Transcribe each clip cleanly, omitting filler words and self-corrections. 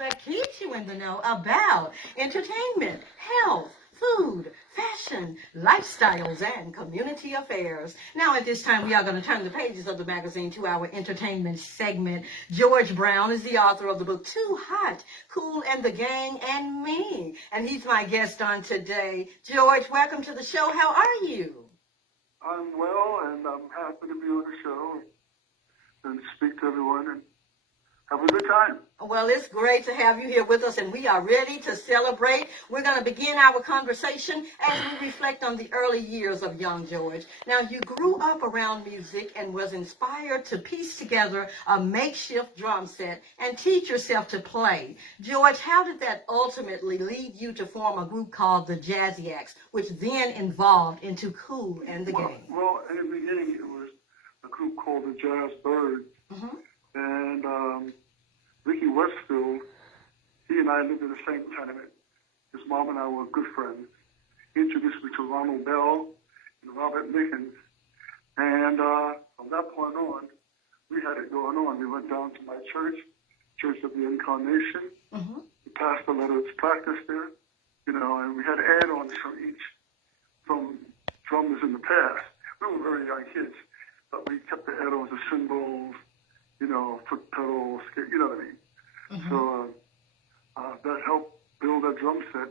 that keeps you in the know about entertainment, health, food, fashion, lifestyles, and community affairs. Now, at this time, we are going to turn the pages of the magazine to our entertainment segment. George Brown is the author of the book Too Hot, Kool and the Gang and Me, and he's my guest on today. George, welcome to the show. How are you? I'm well, and I'm happy to be on the show and speak to everyone and have a good time. Well, it's great to have you here with us, and we are ready to celebrate. We're going to begin our conversation as we reflect on the early years of young George. Now, you grew up around music and was inspired to piece together a makeshift drum set and teach yourself to play. George, how did that ultimately lead you to form a group called the Jazziacs, which then evolved into Kool and the Gang? Well, in the beginning, it was a group called the Jazz Birds, and Ricky Westfield, he and I lived in the same tenement. His mom and I were good friends. He introduced me to Ronald Bell and Robert Mickens. And from that point on, we had it going on. We went down to my church, Church of the Incarnation. The pastor let us practice there, and we had add-ons from drummers in the past. We were very young kids, but we kept the add-ons, the cymbals, foot pedals, you know what I mean? So that helped build that drum set,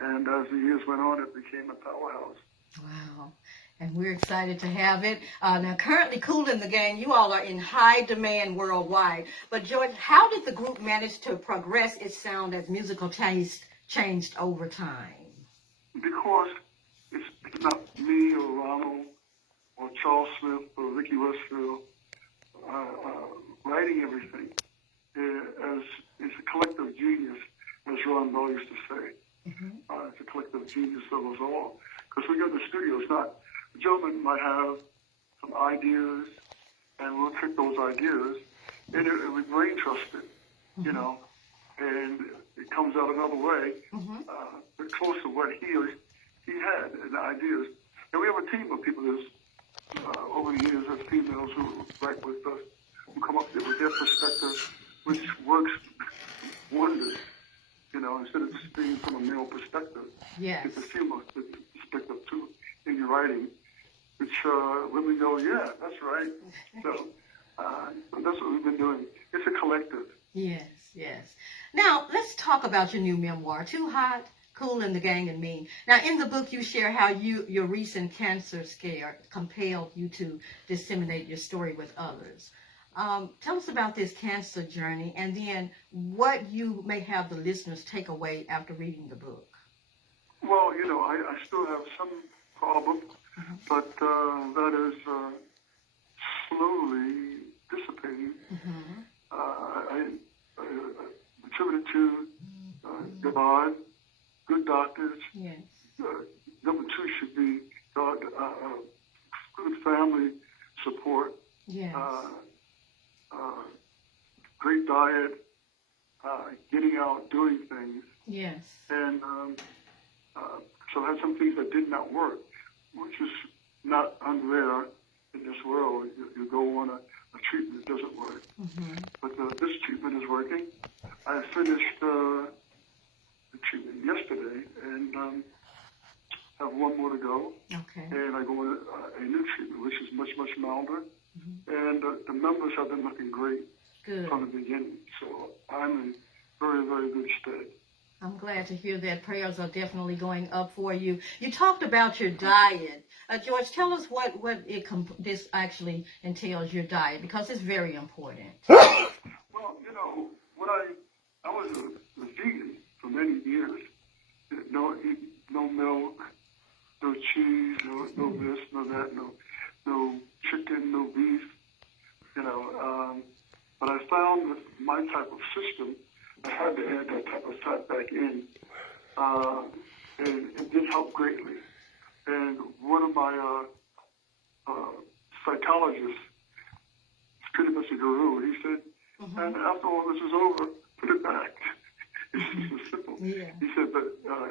and as the years went on, it became a powerhouse. Wow. And we're excited to have it. Now, currently, Kool and the Gang, you all are in high demand worldwide. But, George, how did the group manage to progress its sound as musical taste changed over time? Because it's not me or Ronald or Charles Smith or Ricky Westfield writing everything. It's a collective genius, as Ron Bell used to say. It's a collective genius of us all. Because when you're in the studio, it's not, the gentleman might have some ideas, and we'll take those ideas, and we brain trust it, and it comes out another way, but close to what he had and the ideas. And we have a team of people that's, over the years, as females who write with us, who come up there with their perspective, which works wonders, instead of just being from a male perspective. Yes. It's a female perspective, too, in your writing, which women go, yeah, that's right. So that's what we've been doing. It's a collective. Yes. Now, let's talk about your new memoir, Too Hot, Kool and the Gang and Me. Now, in the book, you share how your recent cancer scare compelled you to disseminate your story with others. Tell us about this cancer journey, and then what you may have the listeners take away after reading the book. Well, I still have some problems, but that is slowly dissipating. I attribute it to God, good doctors. Yes. Number two should be good family support. Yes. Great diet, getting out, doing things. Yes. And so I had some things that did not work, which is not unrare in this world. You go on a treatment that doesn't work. But this treatment is working. I finished the treatment yesterday and have one more to go. Okay. And I go on a new treatment, which is much, much milder. And the numbers have been looking great from the beginning. So I'm in very, very good stead. I'm glad to hear that. Prayers are definitely going up for you. You talked about your diet. George, tell us what this actually entails, your diet, because it's very important. Well, when I was a vegan for many years. No milk, no cheese, no this, no that, no chicken, no beef, but I found with my type of system, I had to add that type of fat back in, and it did help greatly. And one of my psychologists, pretty much a guru, he said, and after all this is over, put it back. It's simple. Yeah. He said, but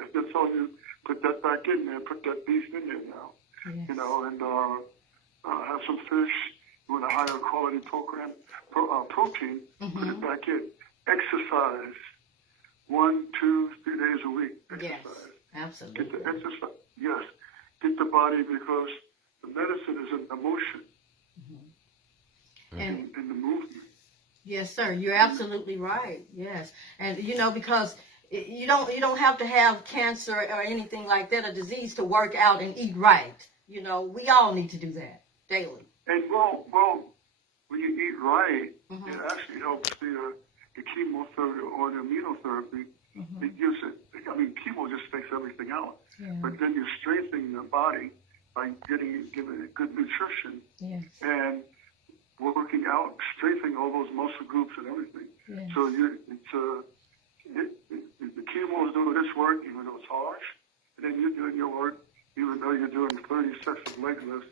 if that's all you put that back in there, put that beef in there now, Yes. And have some fish. You want a higher quality protein, put it back in. exercise 1, 2, 3 days a week. Yes, Exercise. absolutely. Get the exercise. Yes. Get the body because the medicine is an emotion And in the movement. yes, sir, you're absolutely right. Yes, and because you don't have to have cancer or anything like that, a disease, to work out and eat right. We all need to do that daily. And well, when you eat right, it actually helps the chemotherapy or the immunotherapy. It gives it. I mean, chemo just takes everything out, but then you're strengthening the body by giving it good nutrition and working out, strengthening all those muscle groups and everything. Yes. So the chemo is doing its work, even though it's harsh, and then you're doing your work, even though you're doing 30 sets of leg lifts.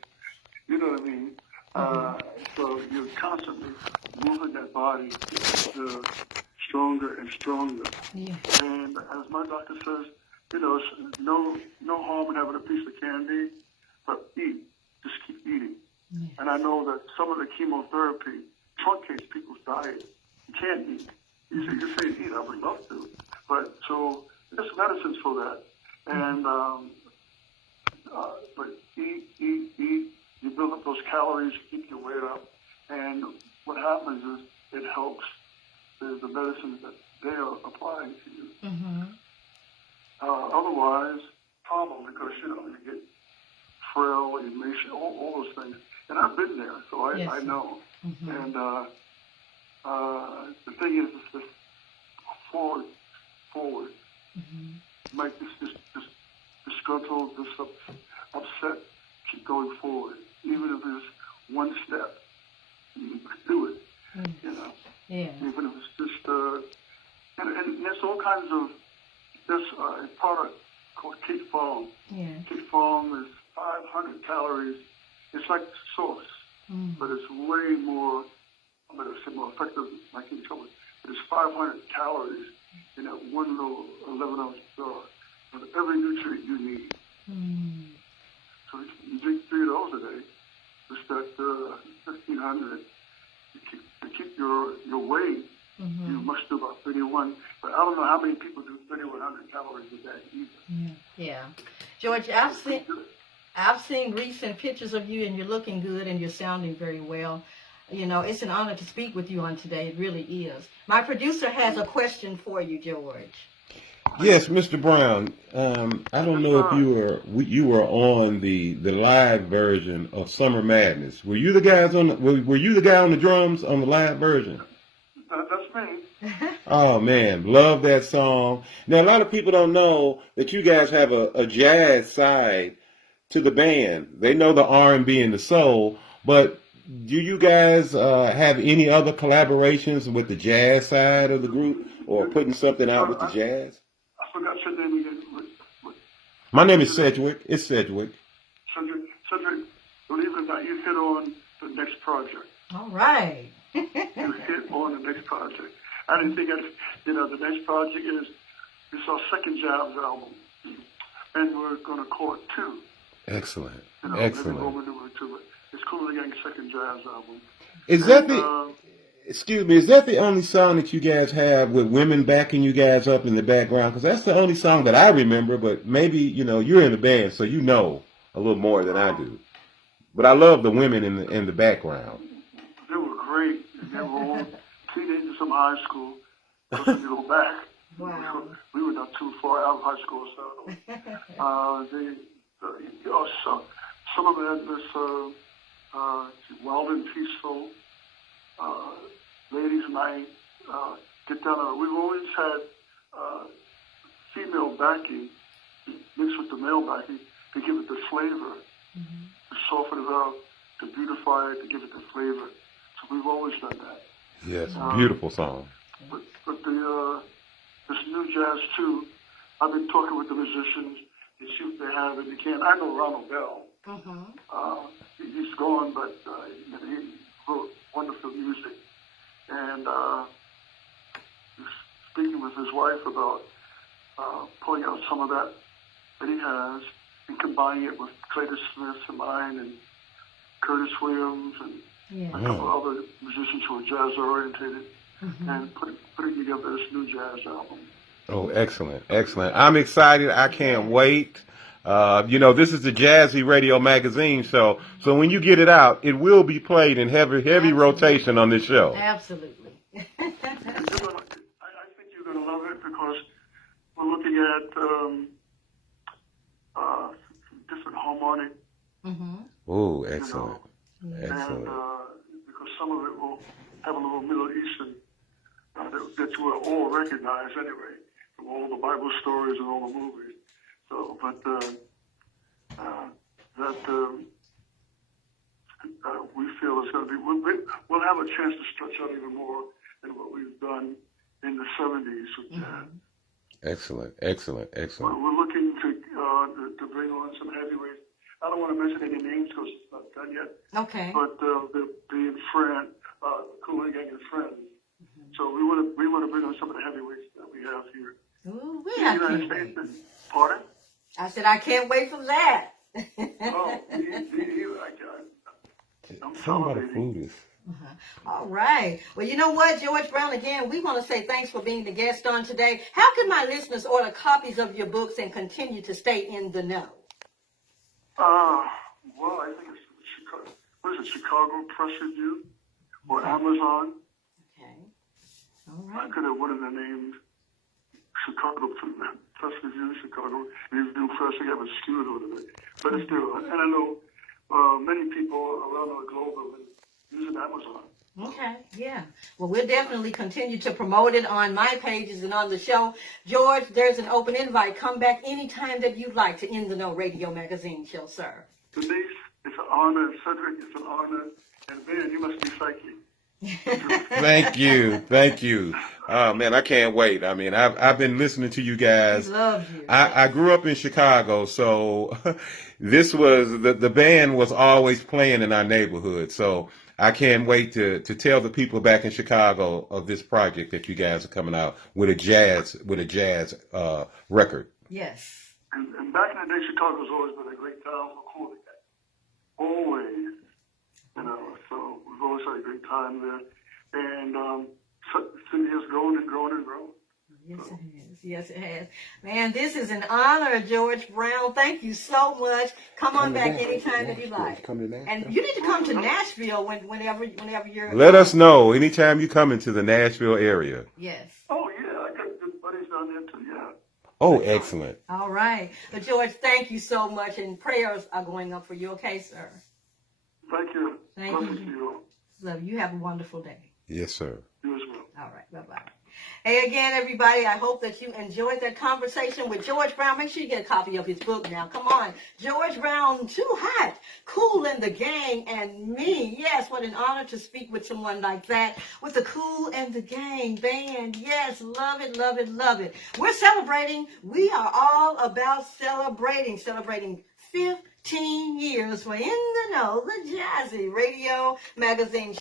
You know what I mean? So you're constantly moving that body stronger and stronger. Yeah. And as my doctor says, it's no harm in having a piece of candy, but eat. Just keep eating. Yes. And I know that some of the chemotherapy truncates people's diet. You can't eat. You say eat, I would love to. But so there's medicines for that. And but eat. You build up those calories, keep your weight up. And what happens is it helps the medicines that they are applying to you. Otherwise, problem, because you get frail, emaciated, all those things. And I've been there, so I know. And the thing is just forward. Make this disgruntled, this upset, keep going forward. Even if it's one step, you do it. Yeah. Even if it's just, and there's all kinds of, there's a product called Kate Foam. Yeah. Kate Foam is 500 calories. It's like sauce, but it's way more, it's more effective. I can't tell it. But it's 500 calories in that one little 11-ounce jar with every nutrient you need. So you drink 3 of those a day. It's that 1,500. To keep your weight, you must do about 31. But I don't know how many people do 3,100 calories a day either. Yeah. George, I've seen recent pictures of you, and you're looking good, and you're sounding very well. It's an honor to speak with you on today. It really is. My producer has a question for you, George. Yes, Mr. Brown. I don't know if you were on the live version of Summer Madness. Were you the guys were you the guy on the drums on the live version? That's me. Oh man, love that song. Now a lot of people don't know that you guys have a jazz side to the band. They know the R&B and the soul, but do you guys have any other collaborations with the jazz side of the group, or putting something out with the jazz? I forgot your name again. My name is Sedgwick. It's Sedgwick. Cedric, believe it or not, you hit on the next project. All right. You hit on the next project. I didn't think the next project is our second jazz album, and we're going to call it 2. Excellent. Maybe Excellent. Roman numeral 2, but it's Kool Gang's second jazz album. Is that the only song that you guys have with women backing you guys up in the background? Because that's the only song that I remember, but maybe, you're in the band, so you know a little more than I do. But I love the women in the background. They were great. They were all teenagers from high school. If you go back, Wow. we were not too far out of high school, so some of them had this wild and peaceful ladies' night. Get down. We've always had female backing mixed with the male backing to give it the flavor, to soften it up, to beautify it, to give it the flavor. So we've always done that. Yes, beautiful song. But this new jazz too, I've been talking with the musicians to see what they have in the can. I know Ronald Bell. He's gone, but he wrote wonderful music. And he's speaking with his wife about pulling out some of that he has and combining it with Clayton Smith and mine and Curtis Williams and a couple of other musicians who are jazz oriented. and putting together this new jazz album. Oh, excellent, excellent. I'm excited. I can't wait. This is the Jazzy Radio Magazine show, so when you get it out, it will be played in heavy rotation on this show. Absolutely. I think you're going to love it because we're looking at different harmonic. Oh, excellent, And excellent. because some of it will have a little Middle Eastern that you will all recognize anyway, from all the Bible stories and all the movies. So, but we feel it's going to be, we'll have a chance to stretch out even more than what we've done in the 70s with jazz. Excellent, excellent, excellent. We're looking to bring on some heavyweights. I don't want to mention any names because it's not done yet. Okay. But being friend, Kool and friends. So we want to bring on some of the heavyweights that we have here. Ooh, In the United States. Pardon? I said I can't wait for that. Oh, I'm Somebody salivating. food is. All right. Well, you know what, George Brown, again, we want to say thanks for being the guest on today. How can my listeners order copies of your books and continue to stay in the know? Well, I think it's Chicago. What is it? Chicago Press Review or Amazon? Okay. All I right. could have wanted the name Chicago Press Review, Chicago Review Press. I have a skewed a little bit, but it's still. And I know many people around the globe have been using Amazon. Okay, yeah. Well, we'll definitely continue to promote it on my pages and on the show. George, there's an open invite. Come back anytime that you'd like to In the Know Radio Magazine show, sir. Denise, it's an honor. Cedric, it's an honor. And Ben, you must be psychic. Thank you, thank you. Oh man, I can't wait. I mean, I've been listening to you guys. We love you. I grew up in Chicago, so this was the band was always playing in our neighborhood. So I can't wait to tell the people back in Chicago of this project that you guys are coming out with a jazz record. Yes. And back in the day, Chicago's always been a great town for Kool. Always. So we've always had a great time there. And city has grown and grown and grown. Yes, it has. Yes, it has. Man, this is an honor, George Brown. Thank you so much. Come on back anytime that you like. And you need to come to Nashville whenever you're. Let us know anytime you come into the Nashville area. Yes. Oh, yeah. I got good buddies down there, too. Yeah. Oh, excellent. All right. But George, thank you so much. And prayers are going up for you. Okay, sir? Thank you. Thank Blessings you. to you all. Love you. You have a wonderful day. Yes, sir. You as well. All right. Bye-bye. Hey, again, everybody, I hope that you enjoyed that conversation with George Brown. Make sure you get a copy of his book now. Come on. George Brown, Too Hot, Kool and the Gang, and me. Yes, what an honor to speak with someone like that, with the Kool and the Gang band. Yes, love it, love it, love it. We're celebrating. We are all about celebrating 15 years for In the Know, the Jazzy Radio Magazine.